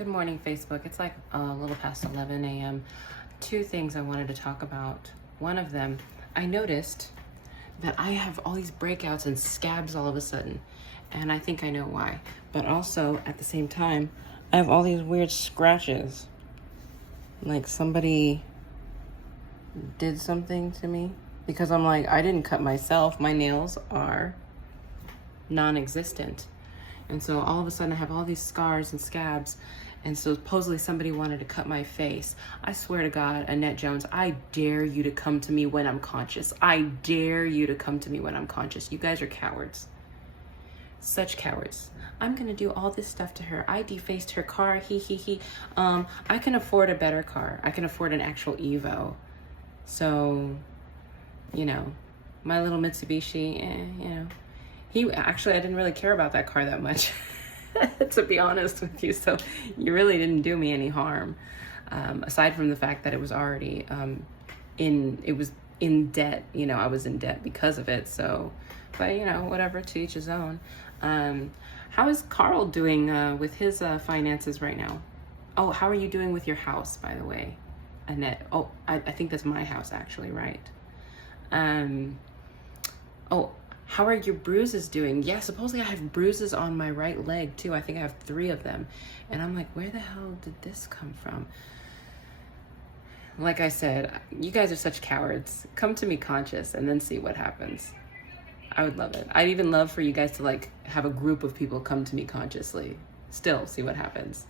Good morning, Facebook. It's like a little past 11 a.m. Two things I wanted to talk about. One of them, I noticed that I have all these breakouts and scabs all of a sudden, and I think I know why. But also, at the same time, I have all these weird scratches. Like somebody did something to me. Because I'm like, I didn't cut myself. My nails are non-existent. And so all of a sudden I have all these scars and scabs. And so supposedly somebody wanted to cut my face. I swear to God, Annette Jones, I dare you to come to me when I'm conscious. I dare you to come to me when I'm conscious. You guys are cowards. Such cowards. I'm gonna do all this stuff to her. I defaced her car, he. I can afford a better car. I can afford an actual Evo. So, you know, my little Mitsubishi, I didn't really care about that car that much, to be honest with you. So you really didn't do me any harm, aside from the fact that it was already in debt. I was in debt because of it. So, but whatever, to each his own. How is Carl doing with his finances right now? Oh, how are you doing with your house, by the way, Annette? Oh, I think that's my house actually, right? Oh, how are your bruises doing? Yeah, supposedly I have bruises on my right leg too. I think I have 3 of them. And I'm like, where the hell did this come from? Like I said, you guys are such cowards. Come to me conscious and then see what happens. I would love it. I'd even love for you guys to like have a group of people come to me consciously. Still see what happens.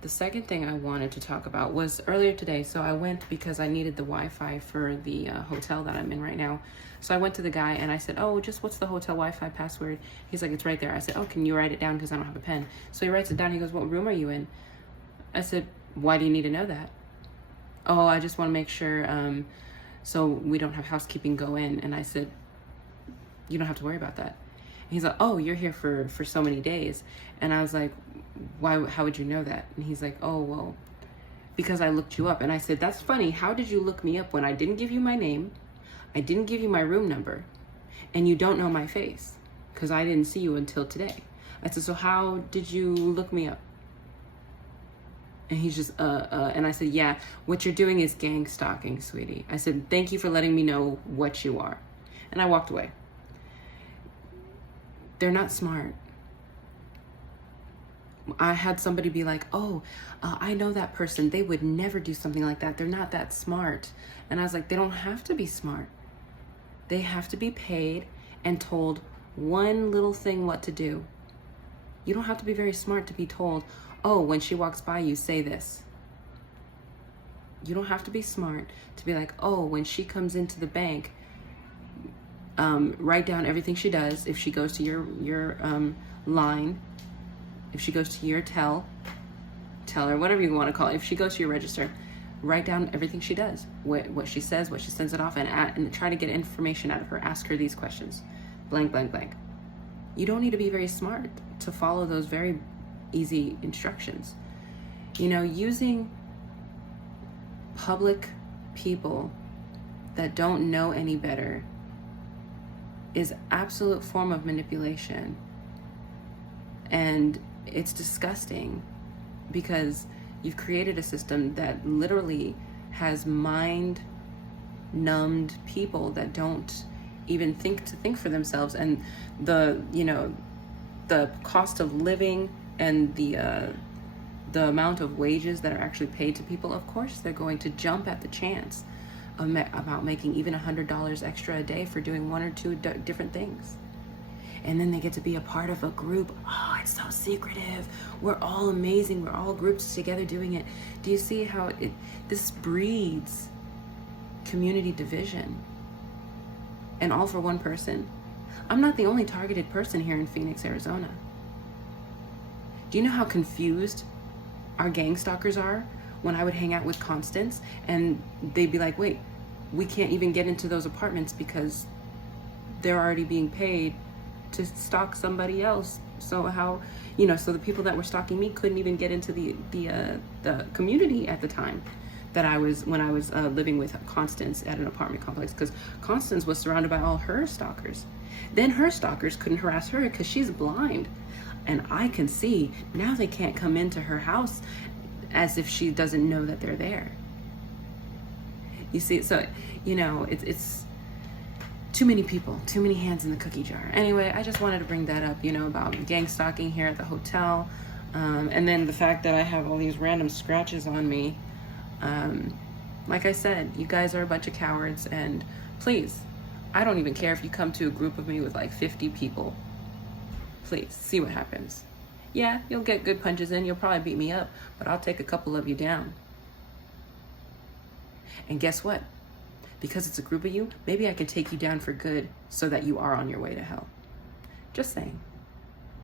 The second thing I wanted to talk about was earlier today. So I went because I needed the Wi-Fi for the hotel that I'm in right now. So I went to the guy and I said, oh, just what's the hotel Wi-Fi password? He's like, it's right there. I said, oh, can you write it down because I don't have a pen? So he writes it down. He goes, what room are you in? I said, why do you need to know that? Oh, I just want to make sure so we don't have housekeeping go in. And I said, you don't have to worry about that. And he's like, oh, you're here for so many days. And I was like, why? How would you know that? And he's like, oh, well, because I looked you up. And I said, that's funny. How did you look me up when I didn't give you my name? I didn't give you my room number. And you don't know my face because I didn't see you until today. I said, so how did you look me up? And he's just, and I said, yeah, what you're doing is gang stalking, sweetie. I said, thank you for letting me know what you are. And I walked away. They're not smart. I had somebody be like, oh, I know that person. They would never do something like that. They're not that smart. And I was like, they don't have to be smart. They have to be paid and told one little thing what to do. You don't have to be very smart to be told, oh, when she walks by you, say this. You don't have to be smart to be like, oh, when she comes into the bank, write down everything she does. If she goes to your line, if she goes to your teller, whatever you want to call it, if she goes to your register, write down everything she does, what she says, what she sends it off, and try to get information out of her. Ask her these questions, blank, blank, blank. You don't need to be very smart to follow those very easy instructions. Using public people that don't know any better is absolute form of manipulation. And it's disgusting because you've created a system that literally has mind-numbed people that don't even think for themselves. And the cost of living and the amount of wages that are actually paid to people, of course, they're going to jump at the chance about making even $100 extra a day for doing 1 or 2 different things. And then they get to be a part of a group. Oh, it's so secretive. We're all amazing. We're all groups together doing it. Do you see how this breeds community division? And all for one person. I'm not the only targeted person here in Phoenix, Arizona. Do you know how confused our gang stalkers are when I would hang out with Constance and they'd be like, wait, we can't even get into those apartments because they're already being paid to stalk somebody else. So how, so the people that were stalking me couldn't even get into the community at the time that when I was living with Constance at an apartment complex, because Constance was surrounded by all her stalkers. Then her stalkers couldn't harass her because she's blind. And I can see now they can't come into her house as if she doesn't know that they're there. You see, so, it's too many people, too many hands in the cookie jar. Anyway, I just wanted to bring that up, about gang stalking here at the hotel. And then the fact that I have all these random scratches on me. Like I said, you guys are a bunch of cowards, and please, I don't even care if you come to a group of me with like 50 people. Please, see what happens. Yeah, you'll get good punches in, you'll probably beat me up, but I'll take a couple of you down. And guess what? Because it's a group of you, maybe I can take you down for good so that you are on your way to hell. Just saying.